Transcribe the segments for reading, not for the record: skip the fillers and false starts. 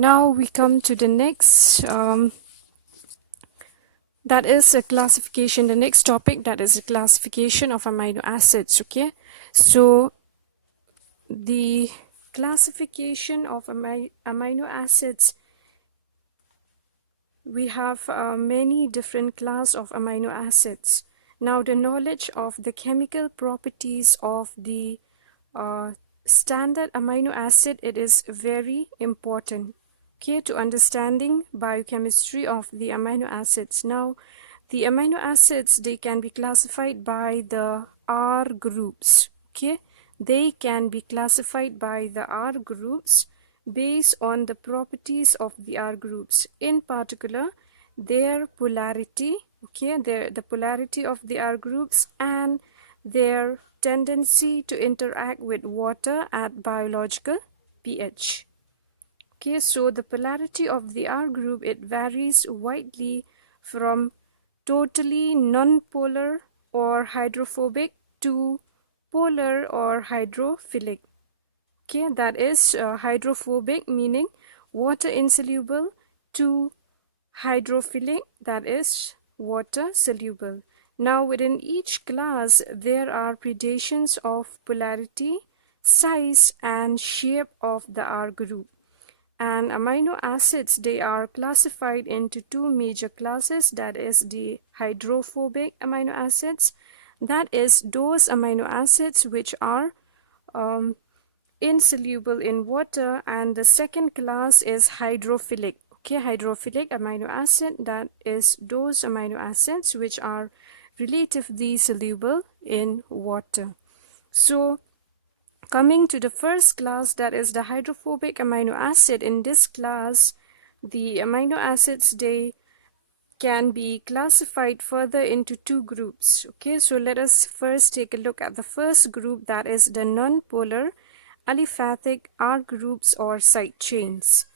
Now we come to the next, that is a classification, the next topic, that is a classification of amino acids. Okay, so the classification of amino acids, we have many different class of amino acids. Now the knowledge of the chemical properties of the standard amino acid, it is very important, okay, to understanding biochemistry of the amino acids. Now the amino acids, they can be classified by the R groups. Okay, they can be classified by the R groups based on the properties of the R groups, in particular their polarity, okay, the polarity of the R groups and their tendency to interact with water at biological pH. Okay, so the polarity of the R group, it varies widely from totally non-polar or hydrophobic to polar or hydrophilic. Okay, that is hydrophobic, meaning water insoluble, to hydrophilic, that is water soluble. Now within each class there are gradations of polarity, size and shape of the R group. And amino acids, they are classified into two major classes, that is the hydrophobic amino acids, that is those amino acids which are insoluble in water, and the second class is hydrophilic. Okay, hydrophilic amino acid, that is those amino acids which are relatively soluble in water. So coming to the first class, that is the hydrophobic amino acid, in this class the amino acids, they can be classified further into two groups. Okay, so let us first take a look at the first group, that is the non-polar aliphatic R groups or side chains.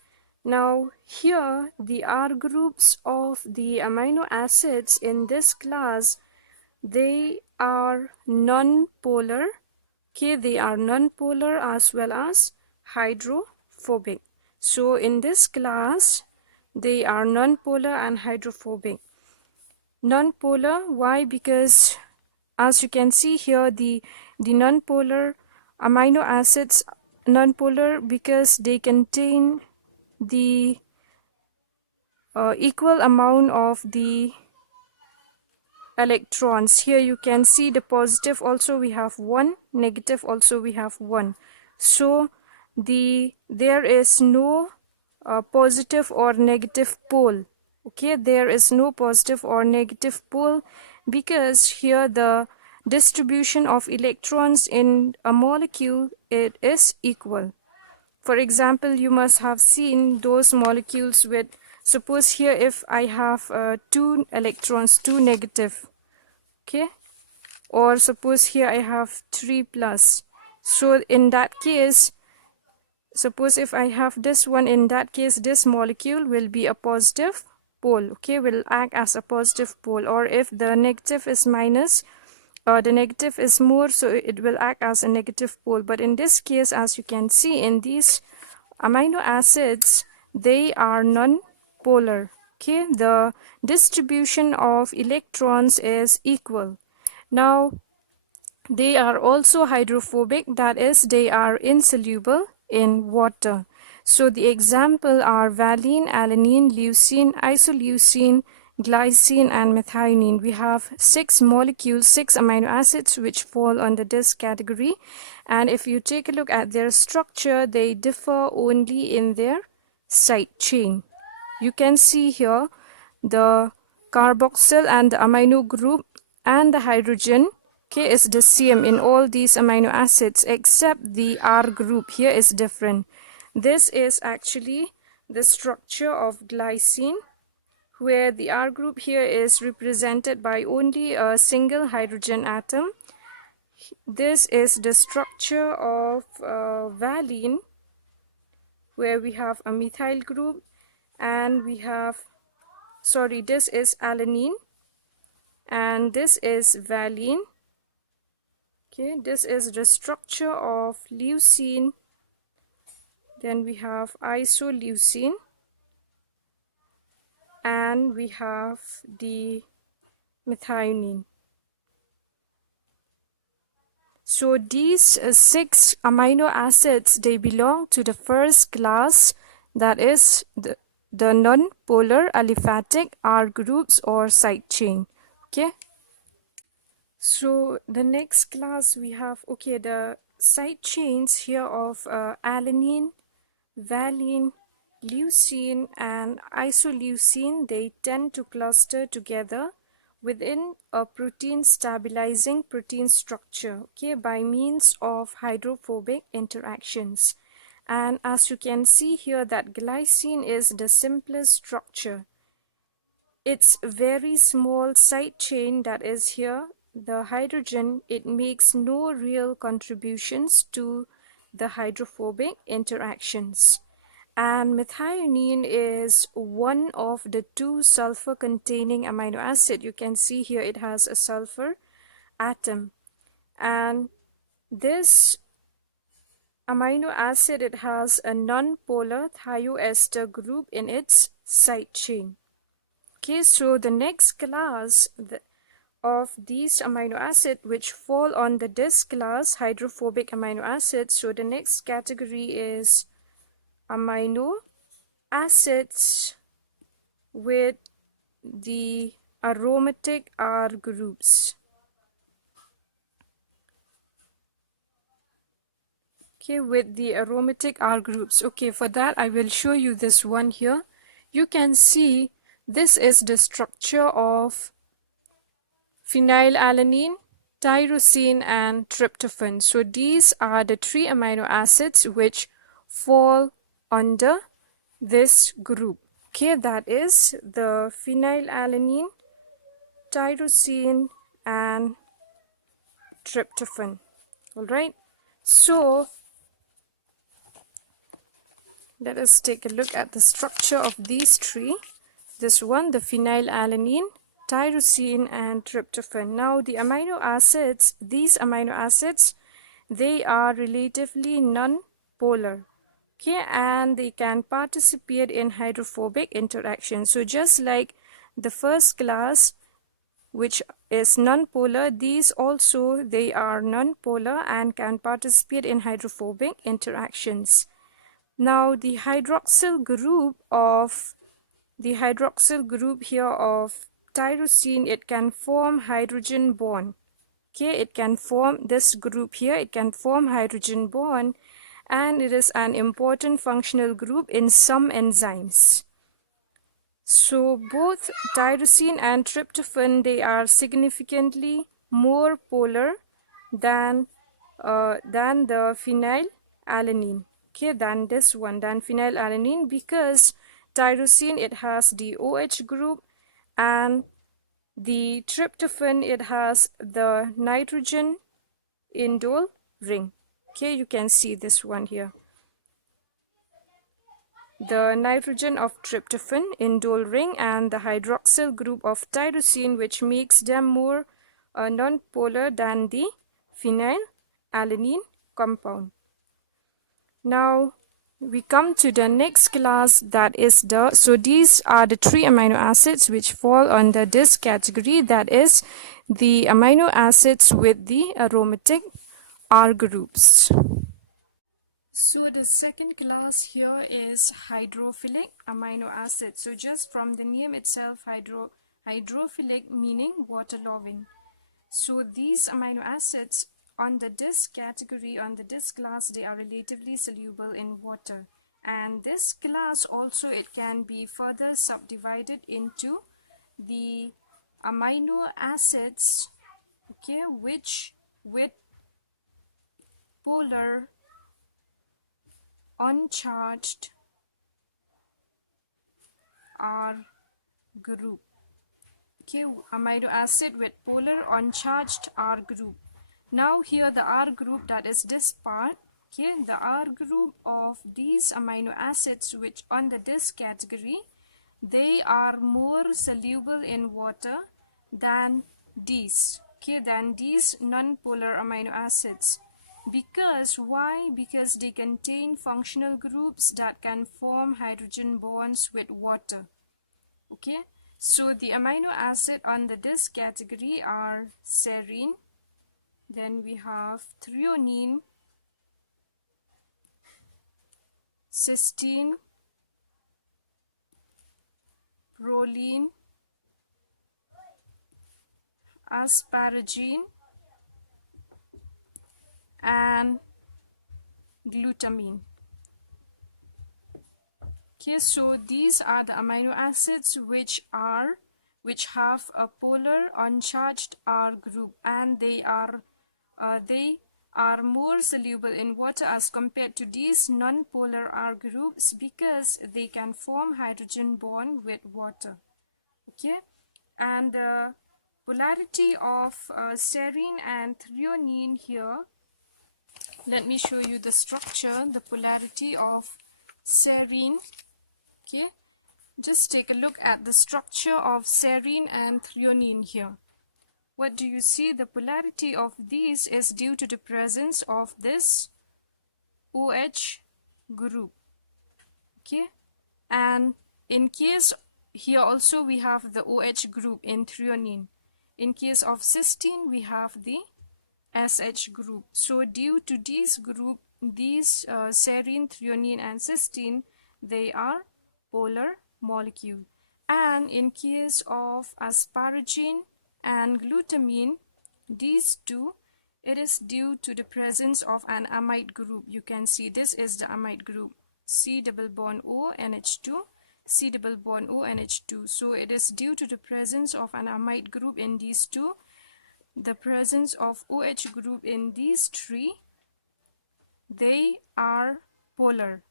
Now here the R groups of the amino acids in this class, they are non-polar. Okay, they are non-polar as well as hydrophobic. So in this class they are non-polar and hydrophobic. Non-polar, why? Because as you can see here, the non-polar amino acids, non-polar because they contain the equal amount of the electrons. Here you can see the positive also we have one, negative also we have one. So there is no positive or negative pole. Okay, there is no positive or negative pole because here the distribution of electrons in a molecule, it is equal. For example, you must have seen those molecules with, suppose here if I have 2 electrons, 2 negative, okay, or suppose here I have 3 plus. So in that case, suppose if I have this one, in that case this molecule will be a positive pole, okay, will act as a positive pole. Or if the negative is minus, the negative is more, so it will act as a negative pole. But in this case, as you can see, in these amino acids, they are non-polar. Okay, the distribution of electrons is equal. Now they are also hydrophobic, that is they are insoluble in water. So the example are valine, alanine, leucine, isoleucine, glycine and methionine. We have 6 molecules, 6 amino acids which fall under this category, and if you take a look at their structure, they differ only in their side chain. You can see here the carboxyl and the amino group and the hydrogen, okay, is the same in all these amino acids except the R group here is different. This is actually the structure of glycine, where the R group here is represented by only a single hydrogen atom. This is the structure of valine, where we have a methyl group, and we have, sorry, this is alanine and this is valine. Okay, this is the structure of leucine, then we have isoleucine, and we have the methionine. So these 6 amino acids, they belong to the first class, that is the non-polar aliphatic R groups or side chain. Okay. So the next class we have, okay, the side chains here of alanine, valine, leucine, and isoleucine, they tend to cluster together within a protein stabilizing protein structure, okay, by means of hydrophobic interactions. And as you can see here, that glycine is the simplest structure. It's a very small side chain that is here. The hydrogen, it makes no real contributions to the hydrophobic interactions. And methionine is one of the 2 sulfur containing amino acid. You can see here it has a sulfur atom, and this amino acid, it has a non-polar thioester group in its side chain. Okay, so the next class of these amino acids which fall on the this class, hydrophobic amino acids, so the next category is amino acids with the aromatic R groups. Okay, with the aromatic R groups. Okay, for that I will show you this one here. You can see this is the structure of phenylalanine, tyrosine, and tryptophan. So these are the 3 amino acids which fall under this group. Okay, that is the phenylalanine, tyrosine, and tryptophan. All right, so let us take a look at the structure of these 3. This one, the phenylalanine, tyrosine, and tryptophan. Now the amino acids, these amino acids, they are relatively non-polar, okay, and they can participate in hydrophobic interaction. So just like the first class, which is non-polar, these also, they are non-polar and can participate in hydrophobic interactions. Now the hydroxyl group here of tyrosine, it can form hydrogen bond. Okay, it can form this group here, it can form hydrogen bond, and it is an important functional group in some enzymes. So both tyrosine and tryptophan, they are significantly more polar than the phenylalanine. Okay, than this one, than phenylalanine, because tyrosine, it has the OH group, and the tryptophan, it has the nitrogen indole ring. Okay, you can see this one here. The nitrogen of tryptophan indole ring and the hydroxyl group of tyrosine, which makes them more non-polar than the phenylalanine compound. Now we come to the next class, that is so these are the 3 amino acids which fall under this category, that is the amino acids with the aromatic R groups. So the second class here is hydrophilic amino acids. So just from the name itself, hydrophilic meaning water loving. So these amino acids under this category, under this class, they are relatively soluble in water. And this class also, it can be further subdivided into the amino acids, okay, which with polar uncharged R group. Okay, amino acid with polar uncharged R group. Now here the R group, that is this part. Okay, the R group of these amino acids which under this category, they are more soluble in water than these. Okay, than these non-polar amino acids. Because why? Because they contain functional groups that can form hydrogen bonds with water. Okay, so the amino acid under this category are serine, then we have threonine, cysteine, proline, asparagine, and glutamine. Okay, so these are the amino acids which have a polar uncharged R group, and they are more soluble in water as compared to these non-polar R groups because they can form hydrogen bond with water. Okay, and the polarity of serine and threonine here, let me show you the structure, the polarity of serine. Okay, just take a look at the structure of serine and threonine here. What do you see? The polarity of these is due to the presence of this OH group. Okay, and in case here also we have the OH group in threonine. In case of cysteine, we have the SH group. So due to these group, these serine, threonine, and cysteine, they are polar molecule. And in case of asparagine and glutamine, these two, it is due to the presence of an amide group. You can see this is the amide group, C double bond O NH2, C double bond O NH2. So it is due to the presence of an amide group in these two, the presence of OH group in these three, they are polar.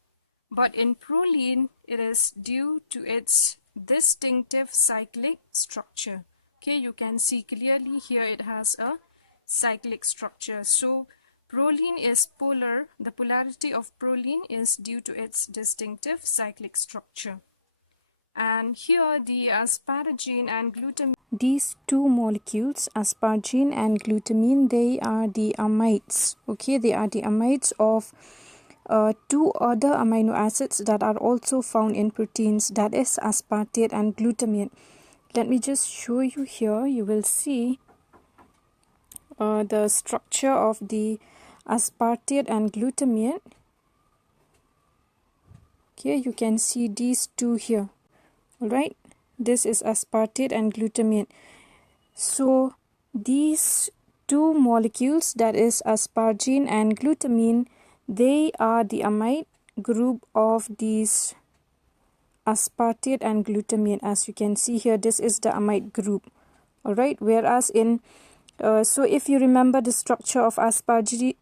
But in proline, it is due to its distinctive cyclic structure. Okay, you can see clearly here it has a cyclic structure. So proline is polar. The polarity of proline is due to its distinctive cyclic structure. And here the asparagine and glutamine, these two molecules, asparagine and glutamine, they are the amides. Okay, they are the amides of two other amino acids that are also found in proteins, that is aspartate and glutamate. Let me just show you here. You will see the structure of the aspartate and glutamate. Okay, you can see these two here. Alright, this is aspartate and glutamate. So these two molecules, that is asparagine and glutamine, they are the amide group of these aspartate and glutamine. As you can see here, this is the amide group. Alright, whereas in so if you remember the structure of asparagine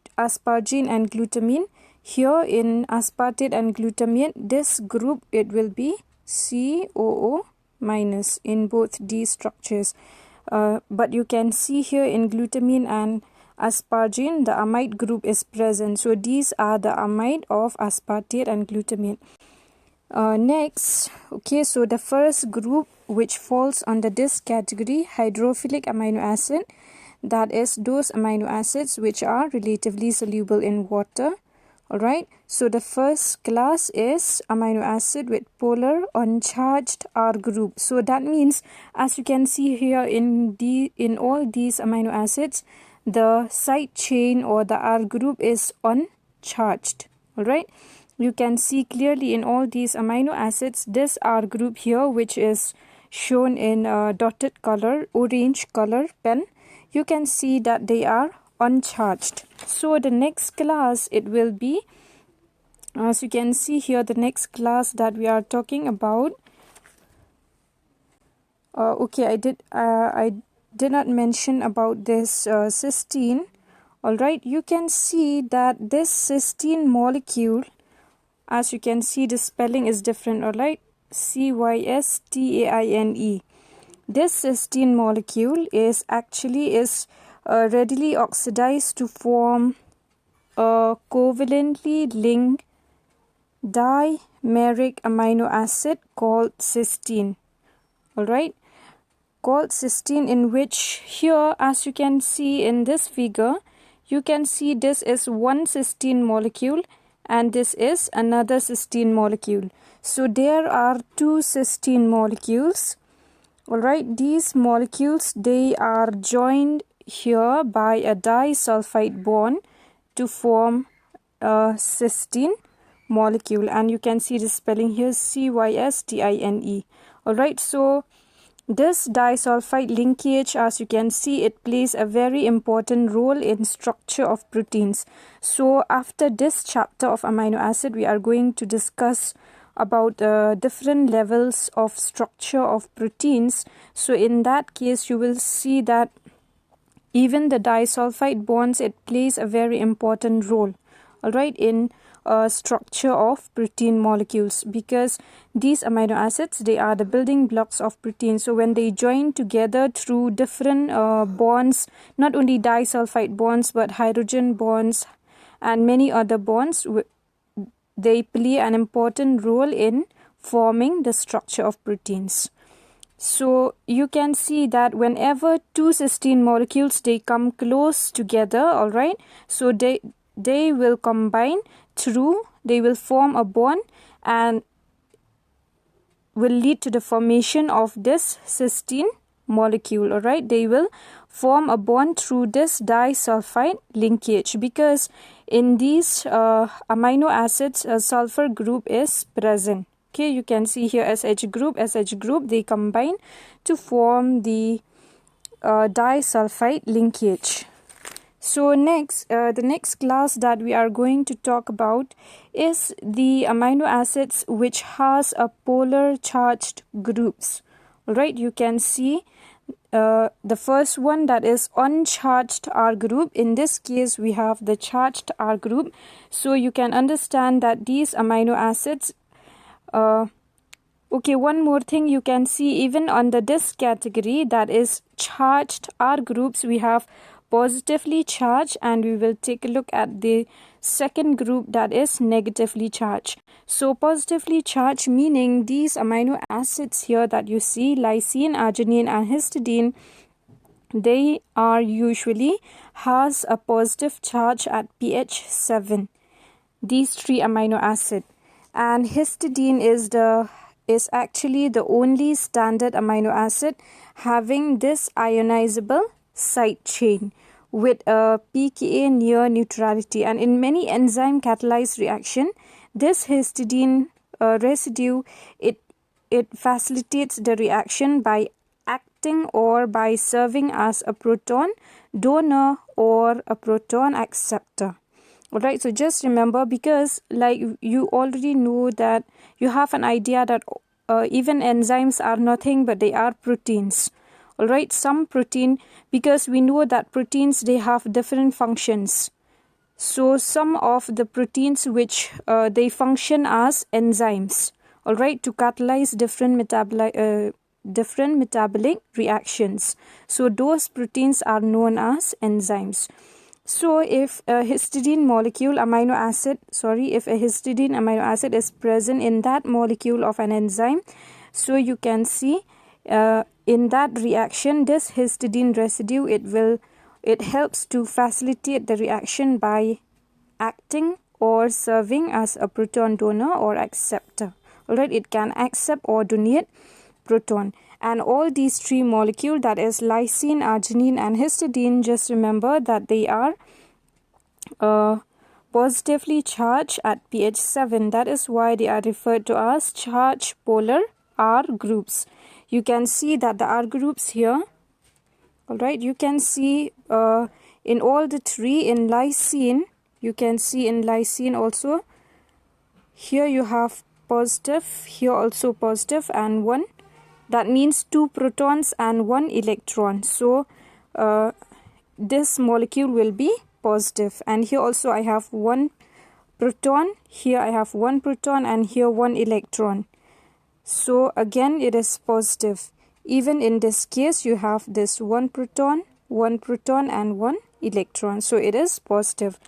and glutamine, here in aspartate and glutamine, this group, it will be COO minus in both these structures. But you can see here in glutamine and asparagine, the amide group is present. So these are the amide of aspartate and glutamine. Next, okay, so the first group which falls under this category, hydrophilic amino acid, that is those amino acids which are relatively soluble in water. Alright, so the first class is amino acid with polar uncharged R group. So that means, as you can see here in all these amino acids, the side chain or the R group is uncharged. Alright, you can see clearly in all these amino acids, this R group here, which is shown in dotted color, orange color pen, you can see that they are uncharged. So the next class, it will be, as you can see here, the next class that we are talking about, okay, I did not mention about this cysteine. Alright, you can see that this cysteine molecule, as you can see, the spelling is different. Alright, Cysteine. This cysteine molecule is readily oxidized to form a covalently linked dimeric amino acid called cysteine. Alright, called cysteine, in which here, as you can see in this figure, you can see this is one cysteine molecule and this is another cysteine molecule. So there are two cysteine molecules. Alright, these molecules, they are joined here by a disulfide bond to form a cysteine molecule, and you can see the spelling here, Cysteine. Alright, so this disulfide linkage, as you can see, it plays a very important role in structure of proteins. So after this chapter of amino acid, we are going to discuss about different levels of structure of proteins. So in that case, you will see that even the disulfide bonds, it plays a very important role, all right, in structure of protein molecules, because these amino acids, they are the building blocks of protein. So when they join together through different bonds, not only disulfide bonds but hydrogen bonds and many other bonds, they play an important role in forming the structure of proteins. So you can see that whenever two cysteine molecules, they come close together, all right, so they will combine through, they will form a bond and will lead to the formation of this cysteine molecule, all right. They will form a bond through this disulfide linkage, because in these amino acids, a sulfur group is present. Okay, you can see here SH group, they combine to form the disulfide linkage. So next, the next class that we are going to talk about is the amino acids which has a polar charged groups. Alright, you can see the first one, that is uncharged R group. In this case, we have the charged R group. So you can understand that these amino acids, okay, one more thing, you can see even under this category, that is charged R groups, we have positively charged, and we will take a look at the second group, that is negatively charged. So positively charged meaning these amino acids here that you see, lysine, arginine and histidine, they are usually has a positive charge at pH 7, these three amino acid. And histidine is actually the only standard amino acid having this ionizable side chain with a pKa near neutrality. And in many enzyme catalyzed reaction, this histidine residue, it facilitates the reaction by acting or by serving as a proton donor or a proton acceptor. Alright, so just remember, because like you already know that you have an idea that even enzymes are nothing but they are proteins. Alright, some protein, because we know that proteins, they have different functions. So some of the proteins which they function as enzymes, alright, to catalyze different metabolic reactions. So those proteins are known as enzymes. So if a histidine amino acid is present in that molecule of an enzyme, so you can see in that reaction, this histidine residue, it helps to facilitate the reaction by acting or serving as a proton donor or acceptor. Alright, it can accept or donate proton. And all these three molecules, that is lysine, arginine and histidine, just remember that they are positively charged at pH 7. That is why they are referred to as charged polar R groups. You can see that the R groups here, alright, you can see in all the three. In lysine, you can see in lysine also, here you have positive, here also positive, and one, that means 2 protons and 1 electron. So this molecule will be positive. And here also I have 1 proton, here I have 1 proton, and here 1 electron. So again it is positive. Even in this case you have this 1 proton and 1 electron. So it is positive.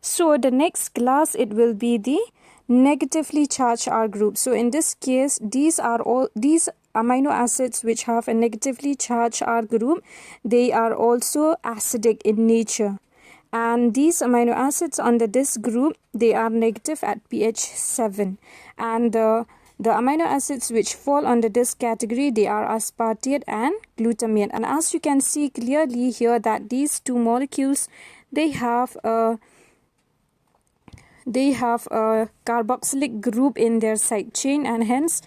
So the next class, it will be the negatively charged R group. So in this case, these amino acids which have a negatively charged R group, they are also acidic in nature. and these amino acids under this group, they are negative at pH 7, and the amino acids which fall under this category, they are aspartate and glutamate. And as you can see clearly here that these two molecules, they have a carboxylic group in their side chain, and hence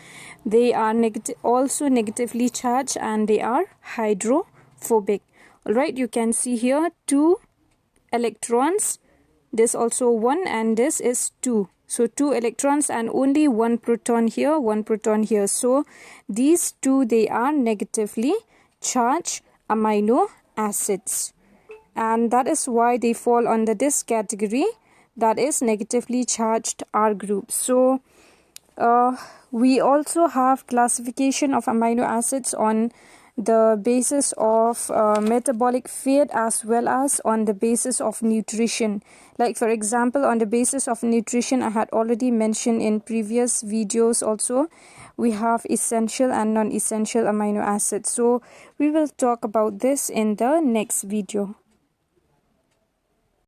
they are also negatively charged, and they are hydrophobic. Alright, you can see here 2 electrons, this also 1, and this is 2. So 2 electrons and only 1 proton here, 1 proton here. So these two, they are negatively charged amino acids, and that is why they fall under this category, that is negatively charged R group. So we also have classification of amino acids on the basis of metabolic fate as well as on the basis of nutrition. Like for example, on the basis of nutrition, I had already mentioned in previous videos also, we have essential and non-essential amino acids. So we will talk about this in the next video.